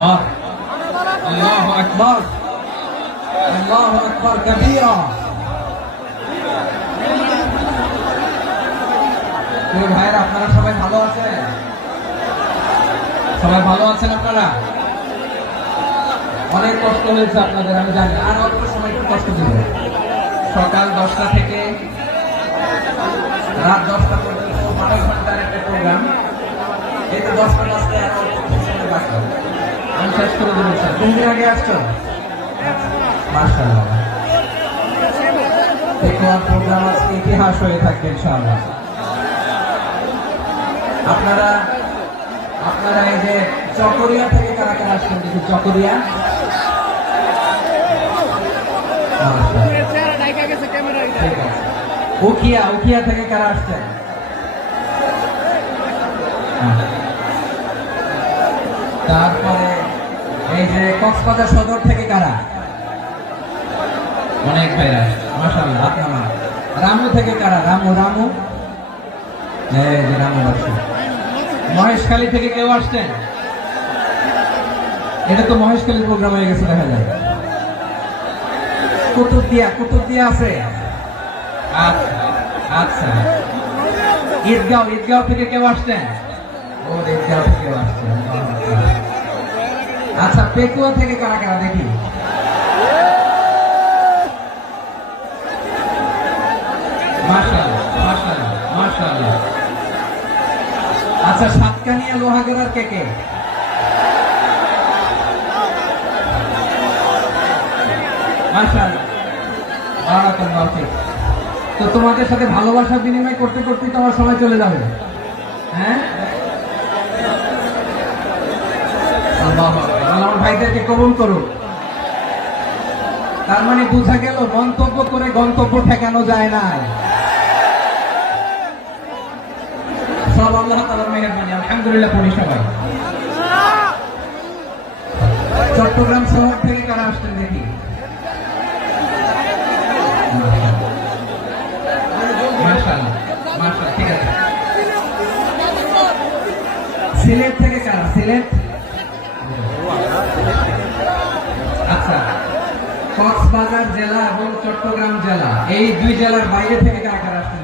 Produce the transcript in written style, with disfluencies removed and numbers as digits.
আল্লাহু আকবার আল্লাহু আকবার কবীরা। ভাইরা আপনারা সবাই ভালো আছেন? সবাই ভালো আছেন আপনারা? অনেক কষ্ট হয়েছে আপনাদের, আমি জানি। আর অল্প সময় একটু কষ্ট দিবে। সকাল 10টা থেকে রাত 10টা পর্যন্ত 12 ঘন্টার একটা প্রোগ্রাম। এই তো 10টা বাজতে আর অল্প সময় বাকি। আমি শেষ করে দেবো। কোন দিন আগে আসছো? মাশাআল্লাহ। দেখুন প্রোগ্রাম আজকে ইতিহাস হয়ে থাকবে ইনশাআল্লাহ। আপনারা এই যে চকরিয়া থেকে কারা কারা আসছেন দেখি? চকরিয়া, উখিয়া থেকে কারা আসছেন? তারপরে এই যে কক্সবাজার সদর থেকে কারা? অনেক ভাইরা মাশাআল্লাহ। আপনারা রামু থেকে কারা? রামু এই যে রামু আসছে। মহেশখালী থেকে কেউ আসছেন? এটা তো মহেশখালীর প্রোগ্রাম হয়ে গেছে দেখা যায়। কুতুবদিয়া আছে। আচ্ছা ঈদগাঁও থেকে কেউ আসছেন? ও ঈদগাঁও থেকে আসছেন। আচ্ছা পেকুয়া থেকে কারা কারা দেখি? মাশাআল্লাহ। আচ্ছা সাতকানিয়া লোহাগড়ার কে? মাশাআল্লাহ। তো তোমাদের সাথে ভালোবাসা বিনিময় করতে করতে তোমার সময় চলে যাবে। হ্যাঁ, আমার ভাইদেরকে কবুল করো। তার মানে বোঝা গেল মন্তব্য করে গন্তব্য ঠেকানো যায় না। সব আল্লাহ তাআলার মেহেরবানি। আলহামদুলিল্লাহ পড়ি সবাই। চট্টগ্রাম শহর থেকে কারা আসছেন দেখি? মাশাআল্লাহ, ঠিক আছে। সিলেট থেকে কারা? সিলেট, আচ্ছা। কক্সবাজার জেলা এবং চট্টগ্রাম জেলা, এই দুই জেলার বাইরে থেকে কারা কারা আসছেন?